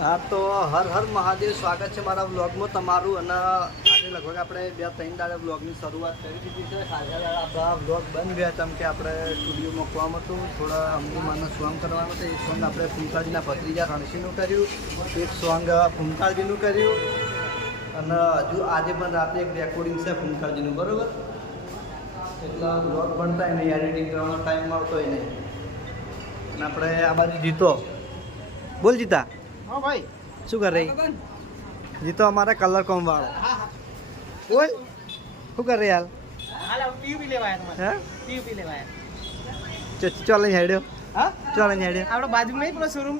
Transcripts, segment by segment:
હા, તો હર હર મહાદેવ, સ્વાગત છે મારા વ્લોગમાં તમારું. અને આજે લગભગ આપણે બે ત્રણ દાડે વ્લોગની શરૂઆત કરી દીધી છે. સાજા આપણા વ્લોગ બંધ ગયા તેમ કે આપણે સ્ટુડિયોમાં કોમ હતું. થોડા અમદુમાનો સોંગ કરવાનું હતું. એક સોંગ આપણે ફૂમકાળજીના ભત્રીજા રણસીનું કર્યું. એક સોંગ ફૂમકાળજીનું કર્યું. અને હજુ આજે પણ રાતે એક રેકોર્ડિંગ છે ફૂમકાળજીનું બરાબર? એટલા વ્લોગ બનતા નહીં એડિટિંગ કરવાનો ટાઈમ મળતો નહીં. અને આપણે આ બાજુ જીતો. બોલ જીતા. હા ભાઈ. શું કરે જીતો અમારા કલર કોમ વાળો. ઓય શું કરે યાર હાલ? પીયુપી લેવા આવ્યા હે? પીયુપી લેવા ચો ચો લઈને હેડ્યો? હા? ચો લઈને હેડ્યો? આપણો બાજુ નહીં પેલો શોરૂમ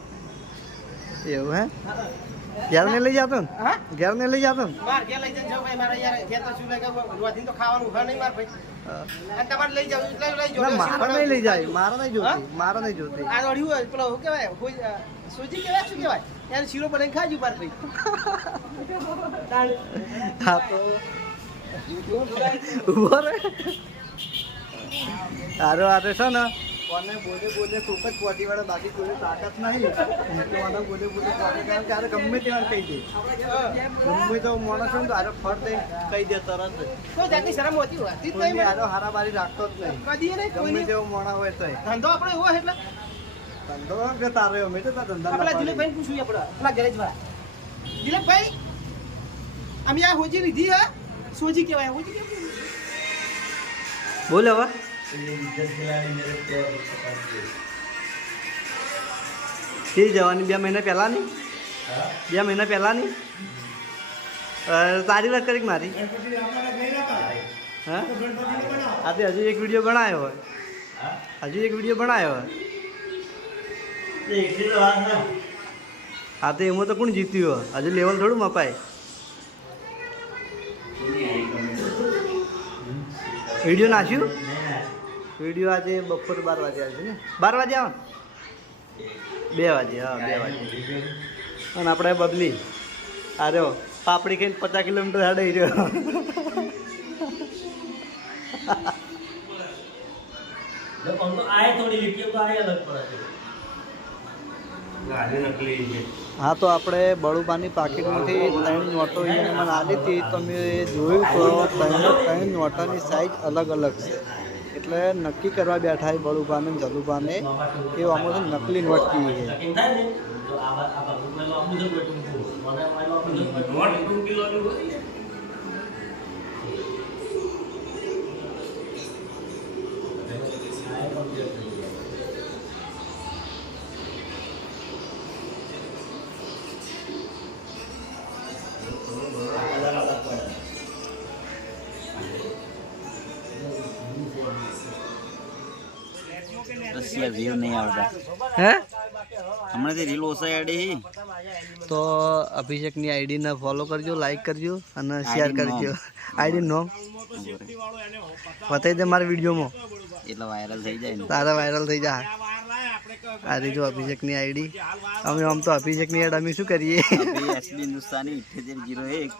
એવું હે? ઘેર ને લઈ જતો ને? હા? ઘેર ને લઈ જતો ને? માર ઘેર લઈ ભાઈ મારે યાર ઘેર તો શું લાગે રોધીને તો ખાવાનું ઊભા નહીં માર ભાઈ. અને તમારે લઈ જાવ એટલે લઈ નહીં લઈ જાય મારે નહીં જોતી મારા નહીં જોતી. આ દોડ્યું હોય પેલો શું કહેવાય? કોઈ, કહેવાય શું કહેવાય? યાર શીરો બનાવીને ખાજો માર ભાઈ હા તો. ઊભો રે આરો આરે છે ને. કોને બોલે બોલે કોક જ પોટી વાળા બાકી કોઈ તાકાત નહીં. કોને બોલે બોલે પોટી કરે. ત્યારે ગમે તેવા કહી દે. ગમે તો માણસ હોય ને તો આરો ફટ દઈ કહી દે તરત. કોઈ જાતની શરમ હોતી હોય. તી જ નહીં. આરો હારાબારી રાખતો જ નહીં. કદી નહીં ગમે કોઈની તેવો મોણા હોય તો ધંધો આપણો એવો એટલે. ધંધો કે તારે અમે તો ધંધા ના દિલીપભાઈ પૂછવું આપણે, પેલા ગેરેજ વાળા દિલીપભાઈ, અમે આ હોજી લીધી, હા? સોજી કહેવાય, હોજી કેમ બોલ હવે. કઈ જવાની બે મહિના પહેલાની? બે મહિના પહેલાની? ની તારી વાત કરી મારી? હા? તે હજુ એક વીડિયો બનાવ્યો હોય. હજુ એક વીડિયો બનાવ્યો હોય. હા, તો એમાં તો કોણ જીત્યું? હજુ લેવલ થોડું મપાય. વીડિયો નાખ્યું? વીડિયો આજે બપોર બાર વાગે આવશે ને? બાર વાગે આવો. બે વાગે, હા, બે વાગે. અને આપણે બબલી. આ રહ્યો, પાપડી ખાઈને પચાસ કિલોમીટર હાડે રહ્યો. હા તો આપણે બળુબાની પાકીટમાંથી ત્રણ નોટો એને મને આલી હતી તો મેં જોયું તો ત્રણ ત્રણ નોટોની સાઈઝ અલગ અલગ છે એટલે નક્કી કરવા બેઠા એ બળુબાને જલુબાને કે આમાં નકલી નોટ કી છે રશિયા વ્યૂ નહીં આવતા. હે? હમણાંથી રીલ ઓછા એડી તો અભિષેકની આઈડીને ફોલો કરજો લાઈક કરજો અને શેર કરજો. આઈડી નો. બતાવી દે મારા વિડીયોમાં. એટલે વાયરલ થઈ જાય તારા વાયરલ થઈ જાય આ રીજો અભિષેકની આઈડી. અમે આમ તો અભિષેકની એડ અમે શું કરીએ? એસબી હિન્દુસ્તાની ઇઠ્ઠેર જીરો એક.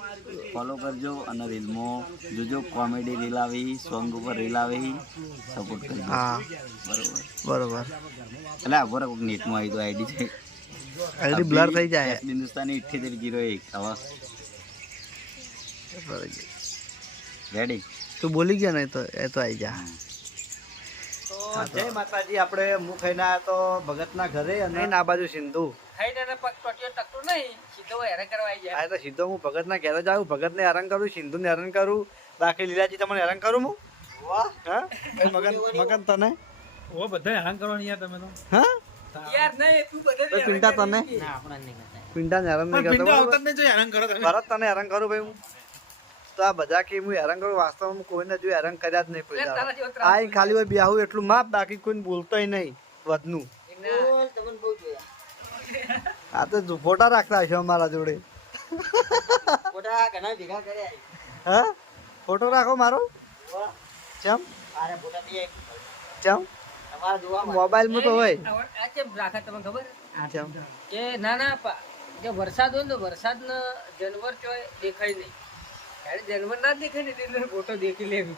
ફોલો કરજો અને રીલમો જોજો કોમેડી રીલ આવી સોંગ ઉપર રીલ આવી સપોર્ટ કરજો. હા. બરોબર. બરોબર. એટલે આ બરાબર નેટમાં આવી તો આઈડી છે. આઈડી બ્લર થઈ જાય. હિન્દુસ્તાની ઇઠ્ઠેર જીરો એક. હવે રેડી તું બોલી ગયો ને તો એ તો આવી જા. જય માતાજી આપણે મું ખાઈને આવ્યા તો ભગતના ઘરે અને આ બાજુ સિંધુ. આ તો સીધો હું ભગતના ઘરે જ આવું ભગતને હેરાન કરું સિંધુને હેરાન કરું. બાકી લીલાજી તમને હેરાન કરું હું? હા? મગન મગન તને? ઓ બધા હેરાન કરવાની યાર તમે તો. હા? તો પિંડા તને? પિંડાને હેરાન નહીં કરતો ને જો હેરાન કરો તમે. ભરત તને હેરાન કરું ભાઈ હું. તો આ બધા કે હું હેરાન કરું વાસ્તવમાં કોઈને જો હેરાન કર્યા જ નહીં કોઈ દાડો. આ ખાલી હોય બેહું એટલું માપ બાકી કોઈને બોલતોય નહીં વધનું. આ તો ફોટા રાખતા હશો અમારા જોડે. હા? ફોટો રાખો મારો? ચમ? ચમ? મોબાઈલમાં તો હોય. કેમ રાખે તમને ખબર? કે ના ના જો વરસાદ હોય ને તો વરસાદ જનવર ચોય દેખાય નહીં. ત્યારે ના દેખાય ને એટલે ફોટો દેખી લેવી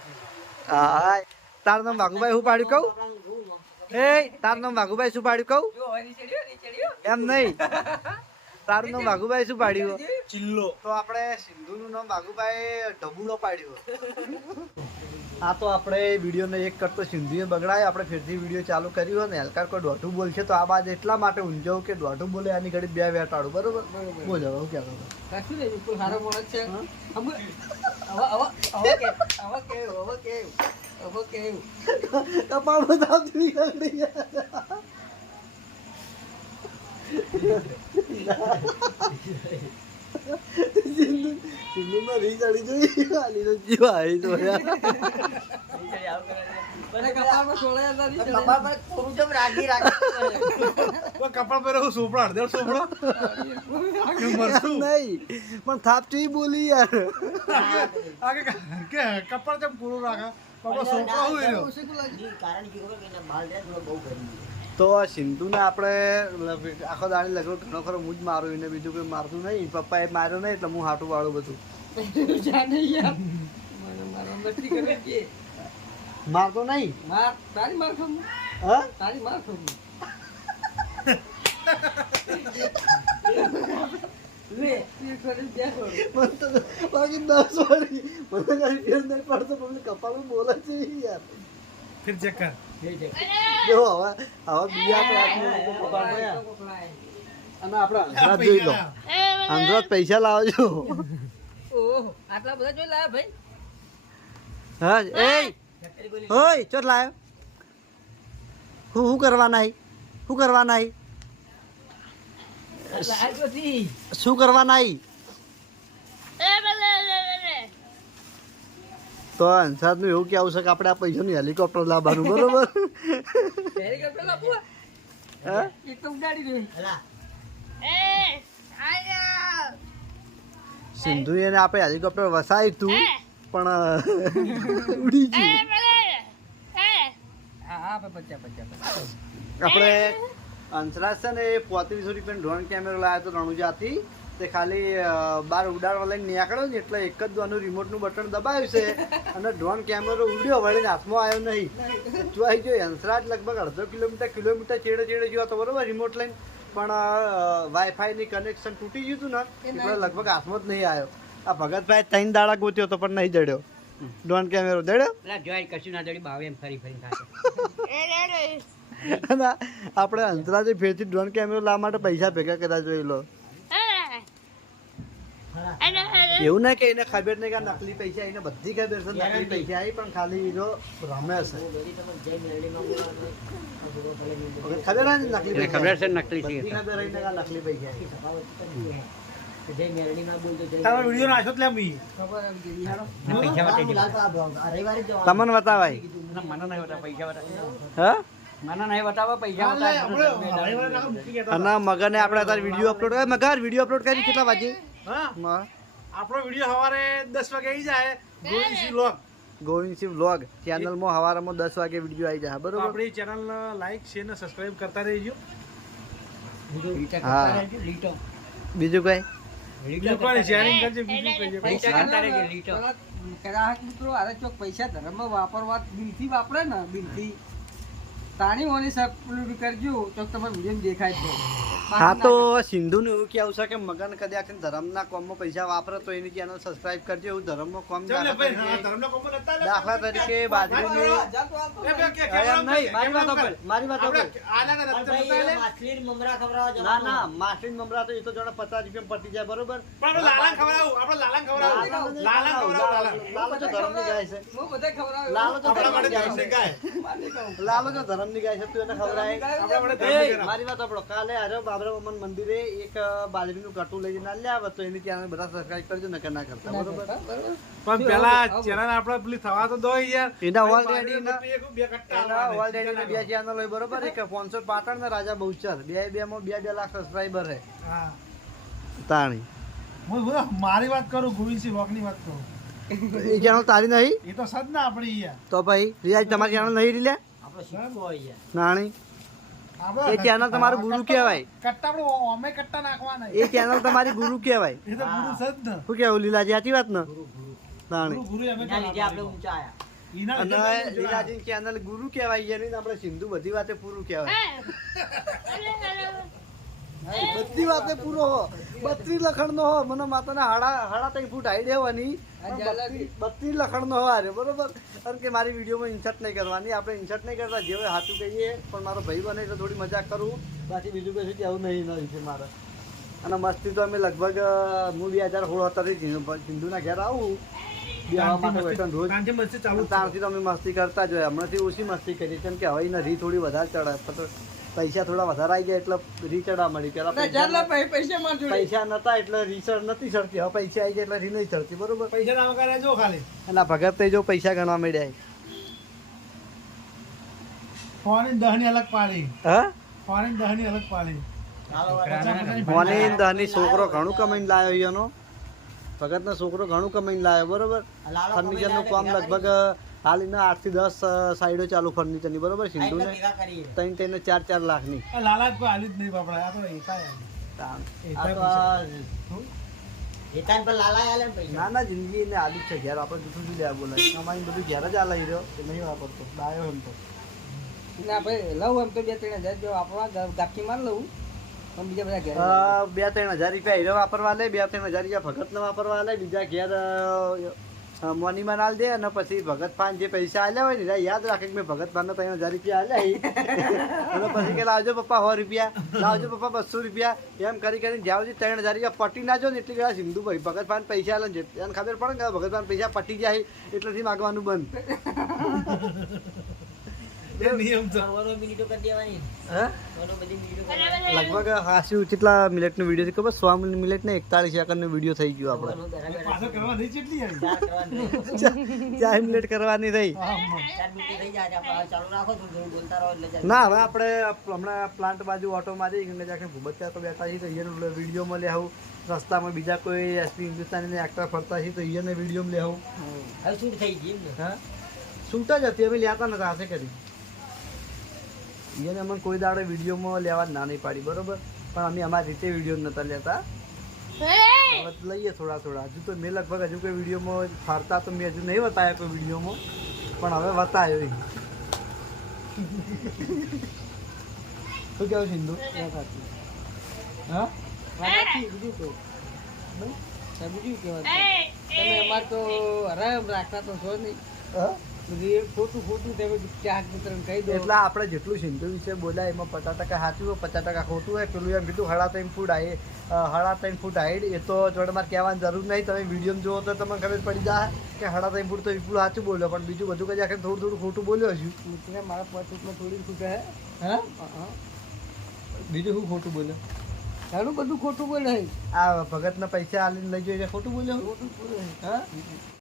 હા તાર નામ વાઘુભાઈ શું પાડ્યું કહું? એ તાર નામ વાઘુભાઈ શું પાડ્યું કહું? એમ નહીં. તારું નામ વાઘુભાઈ શું પાડ્યું? ચિલ્લો તો આપણે સિંધુનું નામ વાઘુભાઈ ઢબુલો પાડ્યું. આ તો આપણે વિડીયોને એક કરતો સિંધુએ બગડાય. આપણે ફેરથી વીડિયો ચાલુ કર્યો અને હલકાર કોઈ દોઢું બોલશે તો આ બાદ એટલા માટે ઊંઝવું કે દોઢું બોલે આની ઘડી બે વેટાડું. બરોબર? બોલ હવે હું કહેતો હતો. કશું નહીં બિલકુલ સારો માણસ છે. કપાળ. સિંધુ. કપાળ થાપ ચી બોલી યાર કે કે કપડ કેમ પૂરું રાખે સોપડા કારણ કે તો સિંધુને આપણે આખો દાડી લગભગ ઘણો ખરો હું જ મારું એને બીજું કોઈ મારતું નહીં. પપ્પાએ માર્યો નહીં એટલે હું હાટું વાળું બધું. મારતો નહીં? માર તારી માર ખાવું હા તારી માર ખાવું લે બાકી દસ વાળી મને બોલે છે યાર. ફિર ચેક કર. જો હવે હવે બીજા ક્લાસમાં લોકો કપાળમાં યાર. અને આપણે અંધરાજ જોઈ લો. અંધરાજ પૈસા લાવજો ઓહો આટલા બધા જોઈ લાયા ભાઈ? હા એ ઓય ચોટ લાયો. હું શું કરવાના શું કરવાના હી? લાયા શું કરવાના તો અંસાદનું એવું કે છે કે આપણે આ પૈસાનું હેલિકોપ્ટર લાવવાનું બરોબર? હેલિકોપ્ટર લાવવું હા? એક તો ઉડાડી દે. અલા. સિંધુ એને આપણે હેલિકોપ્ટર વસાય તું પણ ઉડી ગયું. હા હા પચાસ પચાસ આપણે અંસરાજ છે ને એ પોત્રીસો રૂપિયાનો ડ્રોન કેમેરો લાવ્યો હતો. રણુજાથી તે ખાલી બાર ઉડાડવા લઈને નીકળ્યો ને એટલે એક જ દોનું રિમોટનું બટન દબાવ્યું છે અને ડ્રોન કેમેરો ઉડ્યો વળીને હાથમાં આવ્યો નહીં. જોઈ જો હંસરાજ લગભગ અડધો કિલોમીટર કિલોમીટર ચેડે ચેડે ગયો તો બરોબર રિમોટ લઈને પણ વાઈફાઈની કનેક્શન તૂટી ગયું હતું ને એટલે લગભગ હાથમાં જ નહીં આવ્યો. આ ભગતભાઈ ત્રણ દાડા ગોત્યો તો પણ નહીં જડ્યો. ડ્રોન કેમેરો દડ્યો જોઈ કશું ના જડી બાવે એમ ફરી ફરી થાય. આપણે અંતરાજે ફેરથી ડ્રોન કેમેરો લાવવા માટે પૈસા ભેગા કર્યા જોઈ લો. એવું ના કે એને ખબર નહીં કે નકલી પૈસા એને બધી ખબર છે નકલી પૈસા આવી પણ ખાલી એનો રમે છે. ખબર હોય નકલી પૈસા? ખબર છે નકલી છે ખબર હોય ને કે નકલી પૈસા આવી. તમને બતાવાય. મને નહીં બતાવો પૈસા બતાવો હા? અત્યારે વીડિયો અપલોડ કર્યો. મગર વીડિયો અપલોડ કરી કેટલા વાગે? હા? મ- આપણો વીડિયો સવારે દસ વાગે આવી જાય. ગોવિંદસિંહ લોક ગોવિંદસિંહ વ્લોગ ચેનલમાં સવારમાં દસ વાગે વીડિયો આવી જાય બરોબર? આપણી ચેનલ લાઈક શેર ને સબસ્ક્રાઇબ કરતા રહેજો. હા. બીજું કઈ? બીજું કોઈ શેરિંગ કરજો બીજું કઈ પૈસા કરતા રહેજો. લીટો ગ્રાહક મિત્રો અરે ચોક પૈસા ધર્મમાં વાપરવા બિલથી વાપરે ને દિલથી તાણી ઓની સબ કરજો તો તમને વીડિયો દેખાય નહીં. હા તો સિંધુનું એવું કેવું છે કે મગન કદાચ ધર્મના કોમમાં પૈસા વાપરે તો એની ચેનલ સબસ્ક્રાઇબ કરજો એવું ધર્મનો કોમ ને દાખલા તરીકે બાજરીની નહીં મારી વાત વાત ને ને મમરા ના ના માછલી મમરા તો એ તો જણા પચાસ રૂપિયા પતી જાય બરોબર? લાલા. તો ધર્મની ગાય છે. હું બધે ખવડાવું. લાલો તો આપણા માટે ધર્મની ગાય છે તો ધર્મની ગાય છે તું એને ખવડાય. મારી વાત આપડો કાલે આર્યો બાબરા મમન મંદિરે એક બાજરીનું કટું લઈ જઈને આલ્યા તો એની ચેનલ બધા સબસ્ક્રાઇબ કરજો નકર ના કરતા. બરોબર? પણ પેલા ચેનલ આપણે પેલી થવા તો દો યાર. એના ઓલરેડી ના- એક બે કટ્ટા એના ઓલરેડી ના બે ચેનલ હોય બરોબર? એક પોનસો પાટણ ને રાજા બહુચર. બે બે માં બે બે લાખ સબસ્ક્રાઇબર હે. હા. તાણી. હું મારી વાત કરું ગોવિંદસિંહ લોકની વાત કરું. એ ચેનલ તારી નહીં? એ તો સદ ના આપણી યાર. તો ભાઈ રિયાજ તમારી ચેનલ નહીં રીલે? આપણે શીખવું હોય યાર. નાણી એ ચેનલ તમારું ગુરુ કહેવાય. કટ્ટા પણ અમે કટ્ટા નાખવાના. એ ચેનલ તમારી ગુરુ કહેવાય. એ તો ગુરુ સદ શું કેવું લીલાજી સાચી વાત ને? ગુરુ ગુરુ. અમે આપણે ઊંચા આયા. લીલાજી ચેનલ ગુરુ કહેવાય એની આપણે સિંધુ બધી વાતે પૂરું કહેવાય. બધી વાતે પૂરો હો. લખણ નો હો. મને માતાને હાડા હાડા ત્રણ ફૂટ હાઈ દેવાની. બત્રી લખણ નો બત્રીસ હો આરે બરોબર? કારણ કે મારી વિડીયોમાં ઇન્સર્ટ નહીં કરવાની. આપણે ઇન્સર્ટ નહીં કરતા જે હોય સાચું કહીએ. પણ મારો ભાઈ બને એટલે થોડી મજાક કરું. બાકી બીજું કશું આવું નહીં નહીં છે મારે. અને મસ્તી તો અમે લગભગ હું બે હજાર સોળ અત્યારથી સિંધુના ઘેર આવું. ને છે. ત્યારથી તો અમે મસ્તી કરતા જ હોય. હમણાંથી ઓછી મસ્તી કરી કેમ કે હવે નથી થોડી વધારે ચડે. પૈસા થોડા વધારે આવી ગયા એટલે રી ચડવા મળી. પેલા પૈસા ભાઈ પૈસા માર જોડે. પૈસા નતા એટલે રી નથી ચડતી હવે પૈસા આવી ગયા એટલે રી નહીં ચડતી બરોબર? પૈસા ના વગર જો ખાલી. અને ભગત તો જો પૈસા ગણવા મળ્યા ફોરેન દહની અલગ પાડી. હા? ફોરેન દહની અલગ પાડી. મોની દહની છોકરો ઘણું કમાઈને લાવ્યો એનો. ભગતનો છોકરો ઘણું કમાઈને લાવ્યો બરોબર? ફર્નિચરનું કામ લગભગ હાલ એના આઠથી દસ સાઈડો ચાલુ ફર્નિચરની બરોબર? સિંધુને ત્રણ ત્રણ ચાર ચાર લાખની. લાલા જ હાલી જ નહીં બાપડા આ તો એકાય હાલી. આ તો આ- ના ના જિંદગી એને આલી છે ઘેર આપણે જૂઠું જ લેવા બોલાય? અમારી બધું ઘેર જ આલાઈ રહ્યો કે નહીં વાપરતો. ડાયો એમ તો. ના ભાઈ લઉં એમ તો બે ત્રણ હજાર જો વાપરવા ગાંઠી માર લઉં. પણ બીજા બધા ઘેર બે ત્રણ હજાર રૂપિયા હીરો વાપરવા લે બે ત્રણ હજાર રૂપિયા ભગતને વાપરવા લે બીજા ઘેર મોનીમાં નાલ દે અને પછી ભગત પાન જે પૈસા આલ્યા હોય ને યાદ રાખે કે મેં ભગત પાન ત્રણ હજાર રૂપિયા આલ્યા અને પછી કે લાવજો પપ્પા સો રૂપિયા લાવજો પપ્પા બસો રૂપિયા. એમ કરી કરીને જ્યાં સુધી ત્રણ હજાર રૂપિયા પટી ના જો ને એટલી ઘણા સિંધુ ભાઈ ભગત પાન પૈસા આલે ને એને ખબર પડે ને કે ભગત પાન પૈસા પટી જાય એટલેથી માગવાનું બંધ. લગભગ હાસી કેટલા મિનિટનો વીડિયો છે ખબર? સો મિનિટ ને એકતાળીસ સેકન્ડનો વીડિયો થઈ ગયો આપણે. પાછો કરવા નહીં કેટલી આવી? ચાર મિનિટ કરવાની થઈ. ના હવે આપણે હમણાં પ્લાન્ટ બાજુ ઓટો મારી ગંગા જાખે ભૂબત્યા તો બેઠા છીએ તો અહીંયા વિડીયોમાં લે આવું. રસ્તામાં બીજા કોઈ એસપી હિન્દુસ્તાની એક્ટર ફરતા છીએ તો અહીંયા વીડિયો લે આવું. હા? શૂટ જ હતી અમે લેતા નથી હાથે કરી. એને અમને કોઈ દાડે વિડીયોમાં લેવા ના નહીં પાડી બરોબર? પણ અમે અમારી રીતે વીડિયો નતા લેતા. લઈએ થોડા થોડા. હજુ તો મેં લગભગ હજુ કોઈ વિડીયોમાં ફરતા તો મેં હજુ નહીં બતાવ્યા કોઈ વિડીયોમાં પણ હવે બતાવ્યો. શું કેવું સિંધુ હા. બીજું છે. તમે અમારે તો હરામ રાખતા તો છો નહીં. હા? એ ખોટું ખોટું તમે ચાક મિત્રને કહી દો. એટલે આપણે જેટલું સિંધુ વિશે બોલ્યા એમાં પચાસ ટકા સાચું હોય પચાસ ટકા ખોટું હોય પેલું એમ કીધું હળા ત્રણ ફૂટ હાઈ હળા ત્રણ ફૂટ હાઈડ એ તો જોડે મારે કહેવાની જરૂર નહીં. તમે વીડિયો જોવો તો તમને ખબર પડી જાય કે હળા ત્રણ ફૂટ તો વિપુલ સાચું બોલ્યો પણ બીજું બધું કદાચ થોડું થોડું ખોટું બોલ્યો છું મિત્રને મારા પાંચ ફૂટમાં થોડી ખૂટે હે. હા. બીજું શું ખોટું બોલ્યો? ઘણું બધું ખોટું બોલે. આ ભગતના પૈસા આલીને લઈ જોઈએ ખોટું બોલ્યો? ખોટું બોલે. હા.